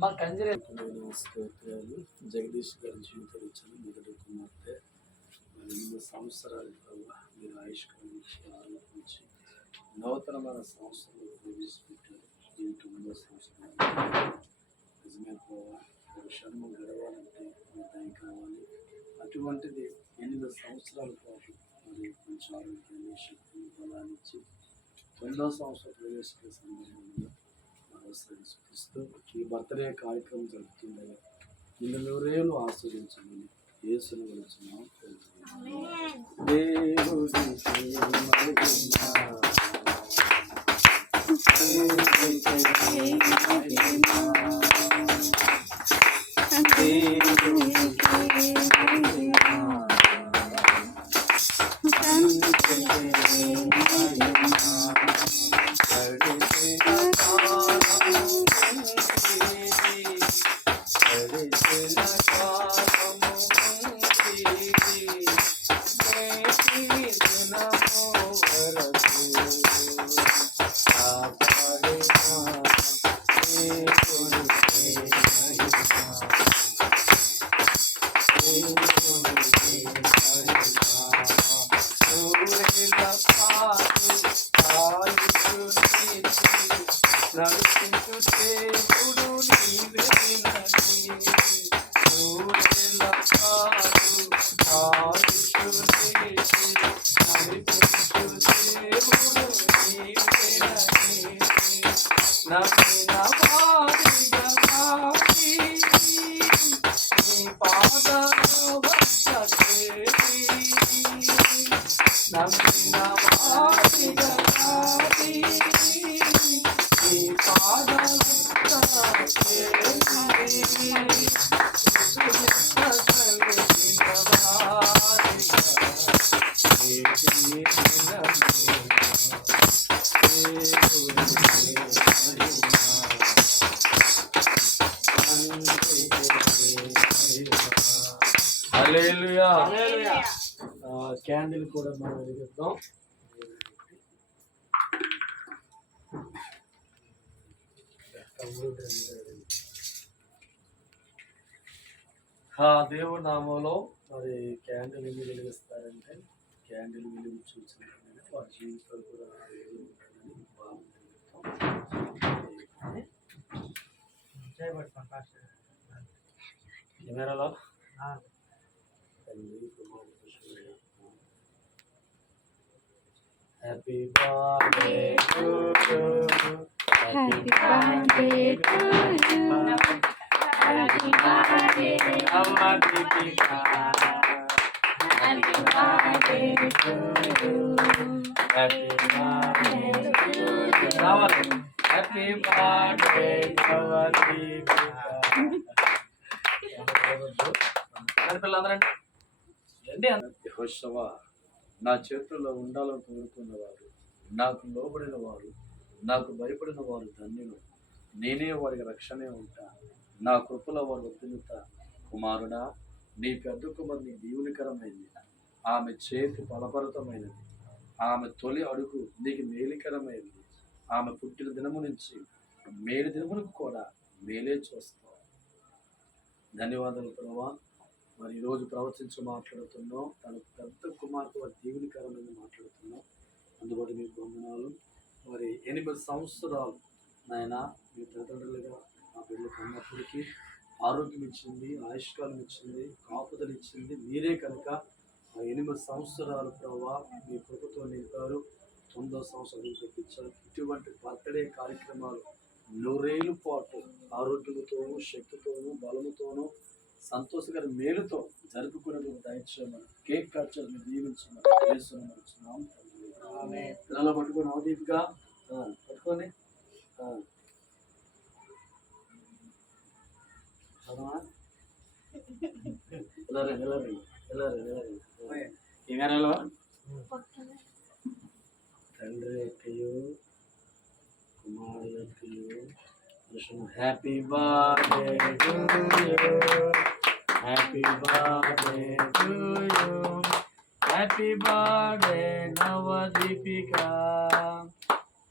మా కంజరే స్తోత్రాలు. జగదీష్ గారి జీవితం ఇచ్చాను. మొదటి కుమార్తె 8 సంవత్సరాలు మీరు ఆయుష్కాలం ఇచ్చి ఆరోపించి నూతనమైన సంవత్సరంలో ప్రవేశపెట్టారు. ఈ 9వ సంవత్సరం నిజమే పోవా క్షణం గడవాలంటే మీ దయ కావాలి. అటువంటిది 8 సంవత్సరాల పాటు మరి కొంచెం ఆరోగ్యాన్ని శక్తిని బలాన్ని ఇచ్చి 9వ సంవత్సరం ప్రవేశించే సందర్భంలో చూపిస్తూ ఈ బర్త్డే కార్యక్రమం జరుగుతుండగా నిన్ను నూరేళ్ళు ఆస్వాదించమని యేసును వలచున్నాం. క్యాండిల్ కూడా మనం వెలిగిద్దాం. దేవుడి నామంలో మరి క్యాండిల్ ఎందుకు వెలిగిస్తారంటే క్యాండిల్ వెలుగు చూసిన వారి జీవితాలు కూడా కెమెరాలో happy birthday to you, happy birthday to you, happy birthday అమ్మా Deepika, happy birthday to you, happy birthday to you, happy birthday అమ్మా దీపికా. యెహోషువ నా చేతుల్లో ఉండాలని కోరుకున్నవారు, నాకు లోబడిన వారు, నాకు భయపడిన వారు ధన్యులు. నేనే వారికి రక్షణే ఉంటా. నా కృపలో వారు వద్దునుతా. కుమారుడా, నీ పెద్ద కుమారు నీ దీవునికరమైనది. ఆమె చేతి ఫలభరితమైనది. ఆమె తొలి అడుగు నీకు మేలికరమైనది. ఆమె పుట్టిన దినము నుంచి మేలు దినములకు కూడా మేలే చూస్తావు. ధన్యవాదాలు ప్రభువా. మరి ఈరోజు ప్రవచించి మాట్లాడుతున్నాం. తన పెద్ద కుమార్తె వారి దీవునికరమైన మాట్లాడుతున్నాం. అందుబాటు మీకు వందనాలు. మరి 8 సంవత్సరాలు నాయన మీ తల్లిదండ్రులుగా ఆ బిడ్డలకు అన్నప్పటికీ ఆరోగ్యం ఇచ్చింది, ఆయుష్కాలం ఇచ్చింది, కాపుదలు ఇచ్చింది మీరే కనుక. ఆ 8 సంవత్సరాలు ప్రభువా మీ కృపతో నింపారు. 9వ సంవత్సరం చూపించారు. ఇటువంటి బర్త్డే కార్యక్రమాలు 100 ఏళ్ళ పాటు ఆరోగ్యంతోనూ శక్తితోనూ బలముతోనూ సంతోషకర మేలుతో జరుపుకునే దయచేయమని కేక్ కట్ చేసి దీవించమని చేస్తున్నాం. పిల్లలు పట్టుకొని అవదీపిగా పట్టుకొని కెమెరాలో తండ్రి ఎక్కయో కుమారుడు ఎక్కయో happy birthday to you, happy birthday to you, happy birthday Navadeepika,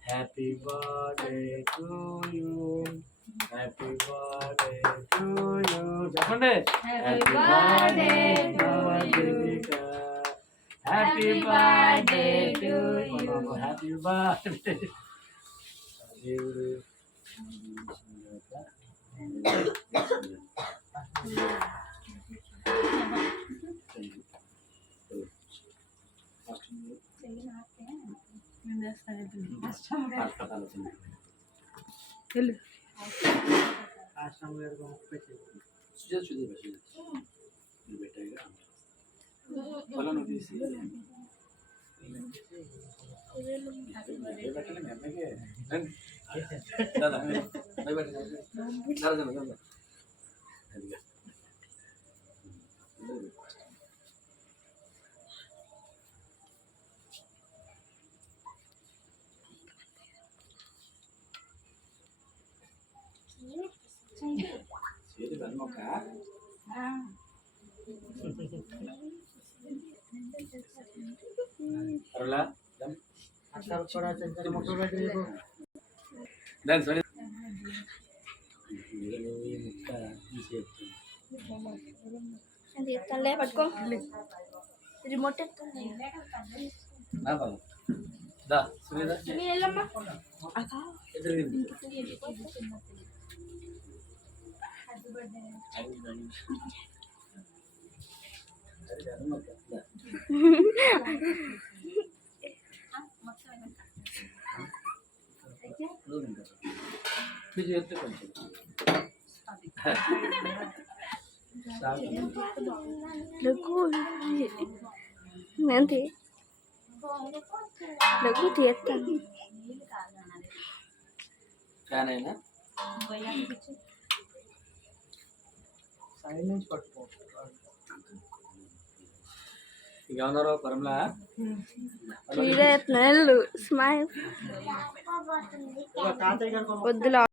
happy birthday to you, happy birthday to you. చెప్పండి. Happy birthday Navadeepika, happy birthday to you, happy birthday. దేవుడు పొలం తీసి వెన్నొక్క దాని సరే అది తల్లే పట్టుకో రిమోట్ దా Sunitha nanti lagu tietan fan అయినా ఇక ఉన్నారో పరమలా tidak nelu smile వద్దులా